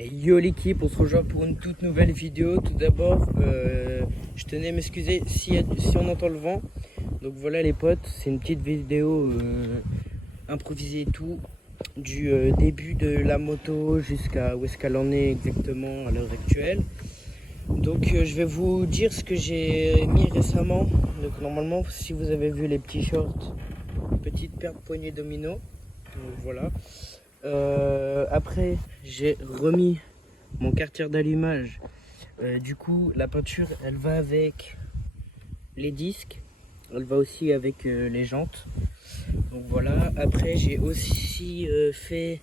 Et yo l'équipe, on se rejoint pour une toute nouvelle vidéo. Tout d'abord, je tenais à m'excuser si on entend le vent. Donc voilà les potes, c'est une petite vidéo improvisée et tout. Du début de la moto jusqu'à où est-ce qu'elle en est exactement à l'heure actuelle. Donc je vais vous dire ce que j'ai mis récemment. Donc normalement, si vous avez vu les petits shorts, petite paire de poignets domino. Donc voilà. Après, j'ai remis mon quartier d'allumage. Du coup, la peinture, elle va avec les disques. Elle va aussi avec les jantes. Donc voilà. Après, j'ai aussi fait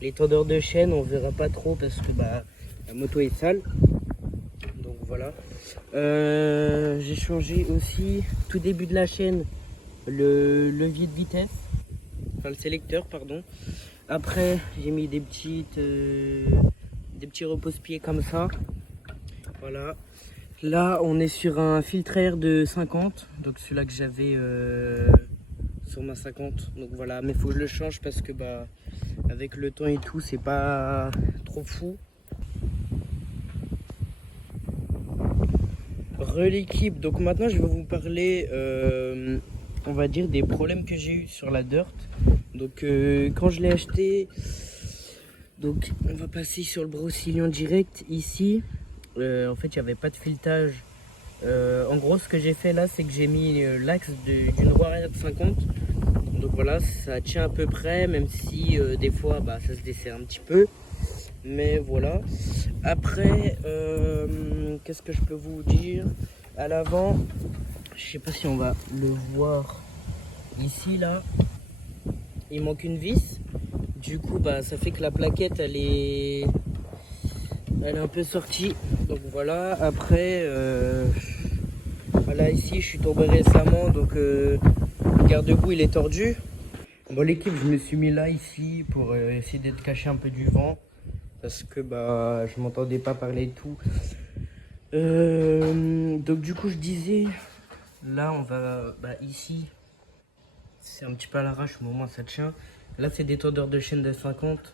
les tendeurs de chaîne. On verra pas trop parce que bah, la moto est sale. Donc voilà. J'ai changé aussi, tout début de la chaîne, le levier de vitesse. Enfin, le sélecteur, pardon. Après, j'ai mis des petits repose-pieds comme ça. Voilà. Là, on est sur un filtre air de 50. Donc celui-là que j'avais sur ma 50. Donc voilà, mais faut que je le change parce que bah avec le temps et tout, c'est pas trop fou. L'équipe. Donc maintenant, je vais vous parler, on va dire, des problèmes que j'ai eu sur la Dirt. Donc quand je l'ai acheté, donc on va passer sur le brossillon direct ici. En fait, il n'y avait pas de filetage. En gros, ce que j'ai fait là, c'est que j'ai mis l'axe d'une roue arrière de 50. Donc voilà, ça tient à peu près, même si des fois, bah, ça se dessert un petit peu. Mais voilà. Après, qu'est-ce que je peux vous dire? À l'avant, je sais pas si on va le voir ici là. Il manque une vis. Du coup, bah, ça fait que la plaquette, elle est un peu sortie. Donc voilà. Après, voilà, ici, je suis tombé récemment, donc le garde-boue il est tordu. Bon, l'équipe, je me suis mis là ici pour essayer d'être caché un peu du vent. Parce que bah je m'entendais pas parler et tout. Donc du coup je disais, là on va bah, ici c'est un petit peu à l'arrache, mais au moins ça tient. Là c'est des tendeurs de chaîne de 50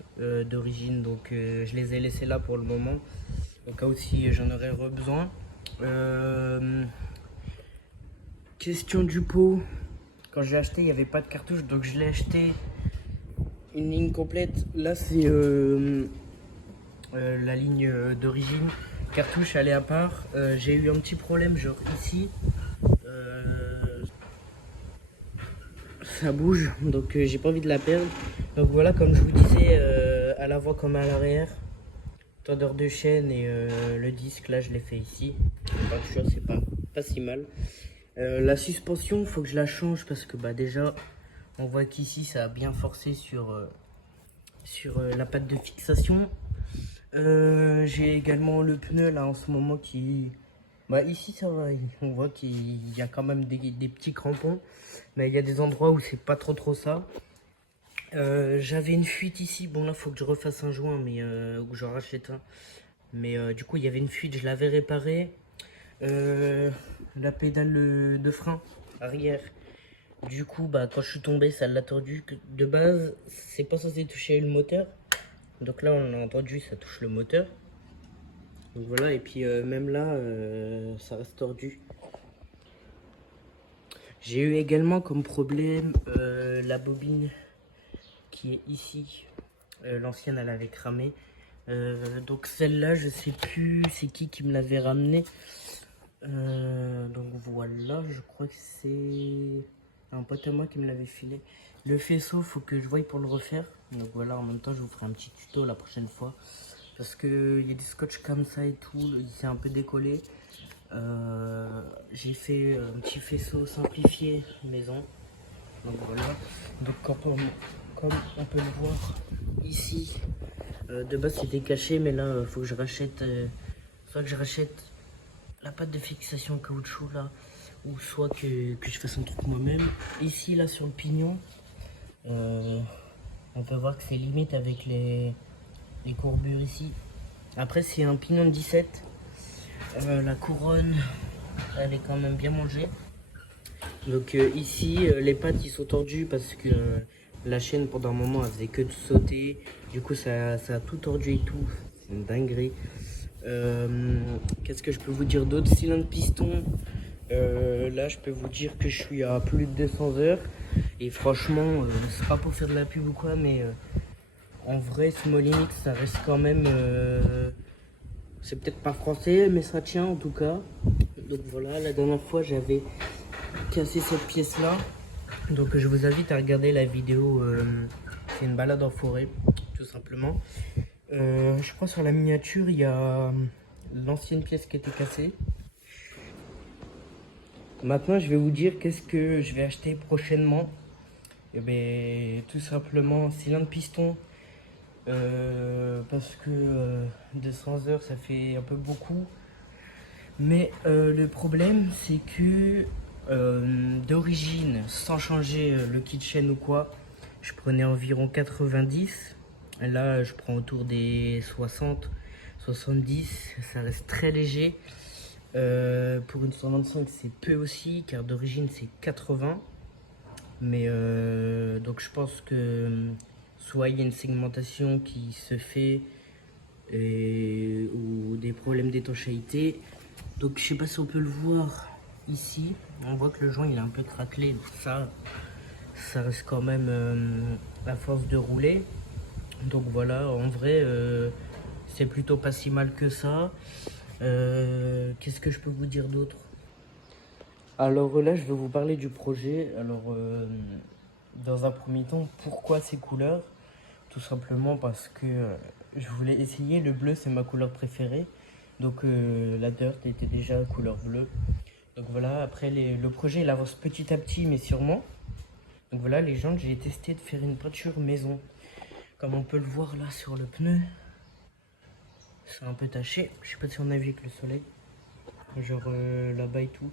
d'origine, donc je les ai laissés là pour le moment au cas où si j'en aurais besoin. Question du pot, quand je l'ai acheté il n'y avait pas de cartouche, donc je l'ai acheté une ligne complète. Là c'est la ligne d'origine. Cartouche, elle est à part. J'ai eu un petit problème, genre ici. Ça bouge, donc j'ai pas envie de la perdre. Donc voilà, comme je vous disais, à l'avant comme à l'arrière. Tendeur de chaîne et le disque, là je l'ai fait ici. C'est pas si mal. La suspension, faut que je la change parce que bah déjà, on voit qu'ici ça a bien forcé sur la patte de fixation. J'ai également le pneu là en ce moment qui... Bah ici ça va, on voit qu'il y a quand même des petits crampons. Mais il y a des endroits où c'est pas trop ça. J'avais une fuite ici, bon là faut que je refasse un joint mais ou que je rachète un. Mais du coup il y avait une fuite, je l'avais réparé. La pédale de frein arrière. Du coup bah quand je suis tombé ça l'a tordu. De base c'est pas censé toucher le moteur. Donc là on a entendu ça touche le moteur. Donc voilà, et puis même là ça reste tordu. J'ai eu également comme problème la bobine qui est ici. L'ancienne elle avait cramé. Donc celle-là je sais plus c'est qui me l'avait ramené. Donc voilà, je crois que c'est un pote à moi qui me l'avait filé. Le faisceau, faut que je voie pour le refaire. Donc voilà, en même temps, je vous ferai un petit tuto la prochaine fois. Parce qu'il y a des scotch comme ça et tout, il s'est un peu décollé. J'ai fait un petit faisceau simplifié maison. Donc voilà. Donc comme on peut le voir ici, de base c'était caché, mais là, faut que je rachète, soit que je rachète la pâte de fixation caoutchouc là, ou soit que je fasse un truc moi-même. Ici là sur le pignon, on peut voir que c'est limite avec les courbures ici. Après c'est un pignon de 17. La couronne elle est quand même bien mangée. Donc ici les pattes ils sont tordus parce que la chaîne pendant un moment elle faisait que de sauter. Du coup ça a tout tordu et tout. c'est une dinguerie. Qu'est-ce que je peux vous dire d'autre? Cylindre piston. Là, je peux vous dire que je suis à plus de 200 heures. Et franchement, c'est pas pour faire de la pub ou quoi, mais en vrai, Small Limit, ça reste quand même. C'est peut-être pas français, mais ça tient en tout cas. Donc voilà, la dernière fois, j'avais cassé cette pièce-là. Donc je vous invite à regarder la vidéo. C'est une balade en forêt, tout simplement. Je crois sur la miniature, il y a l'ancienne pièce qui était cassée. Maintenant, je vais vous dire qu'est-ce que je vais acheter prochainement. Et bien, tout simplement, cylindre piston. Parce que 200 heures, ça fait un peu beaucoup. Mais le problème, c'est que d'origine, sans changer le kit chaîne ou quoi, je prenais environ 90. Là, je prends autour des 60, 70. Ça reste très léger. Pour une 125, c'est peu aussi, car d'origine, c'est 80. Mais donc, je pense que soit il y a une segmentation qui se fait ou des problèmes d'étanchéité. Donc, je sais pas si on peut le voir ici. On voit que le joint il est un peu craquelé. Ça reste quand même à force de rouler. Donc voilà, en vrai, c'est plutôt pas si mal que ça. Qu'est-ce que je peux vous dire d'autre? Alors là, je vais vous parler du projet. Alors, dans un premier temps, pourquoi ces couleurs? Tout simplement parce que je voulais essayer. Le bleu, c'est ma couleur préférée. Donc la dirt était déjà couleur bleue. Donc voilà, après le projet il avance petit à petit mais sûrement. Donc voilà, les jantes, j'ai testé de faire une peinture maison. Comme on peut le voir là sur le pneu. C'est un peu taché. Je sais pas si on a vu avec le soleil. Genre là-bas et tout.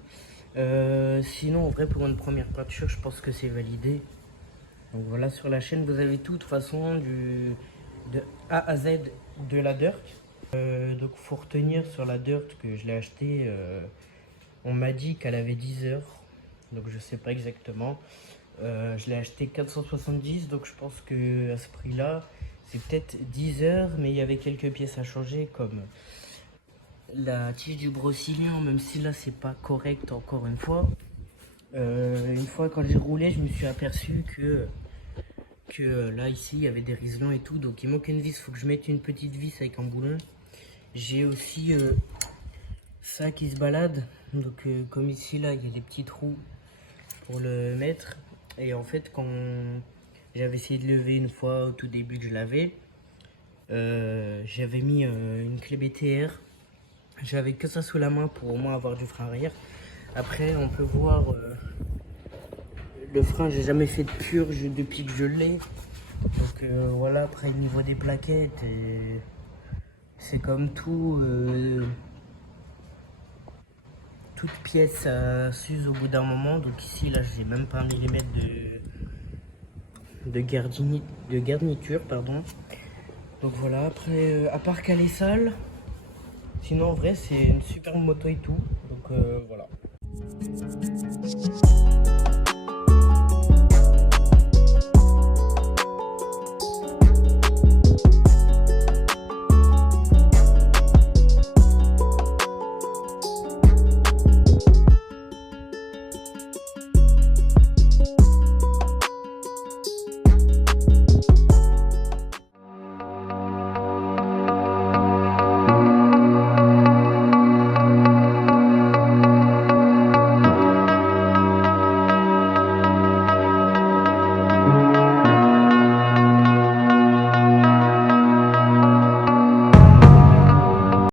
Sinon en vrai pour une première peinture je pense que c'est validé. Donc voilà, sur la chaîne vous avez tout de toute façon de A à Z de la dirt. Donc faut retenir sur la dirt que je l'ai acheté, on m'a dit qu'elle avait 10 heures, donc je sais pas exactement. Je l'ai acheté 470, donc je pense que à ce prix là c'est peut-être 10 heures, mais il y avait quelques pièces à changer comme la tige du brossillon, même si là c'est pas correct encore une fois. Une fois quand j'ai roulé, je me suis aperçu que là ici il y avait des riselons et tout, donc il manque une vis, faut que je mette une petite vis avec un boulon. J'ai aussi ça qui se balade, donc comme ici là il y a des petits trous pour le mettre. Et en fait quand j'avais essayé de lever une fois au tout début que je l'avais, j'avais mis une clé BTR. J'avais que ça sous la main pour au moins avoir du frein arrière. Après on peut voir le frein, j'ai jamais fait de purge depuis que je l'ai. Donc voilà, après au niveau des plaquettes, c'est comme tout, toute pièce s'use au bout d'un moment. Donc ici là j'ai même pas un millimètre de garniture, pardon. Donc voilà, après à part qu'elle est sale, sinon en vrai c'est une super moto et tout. Donc voilà.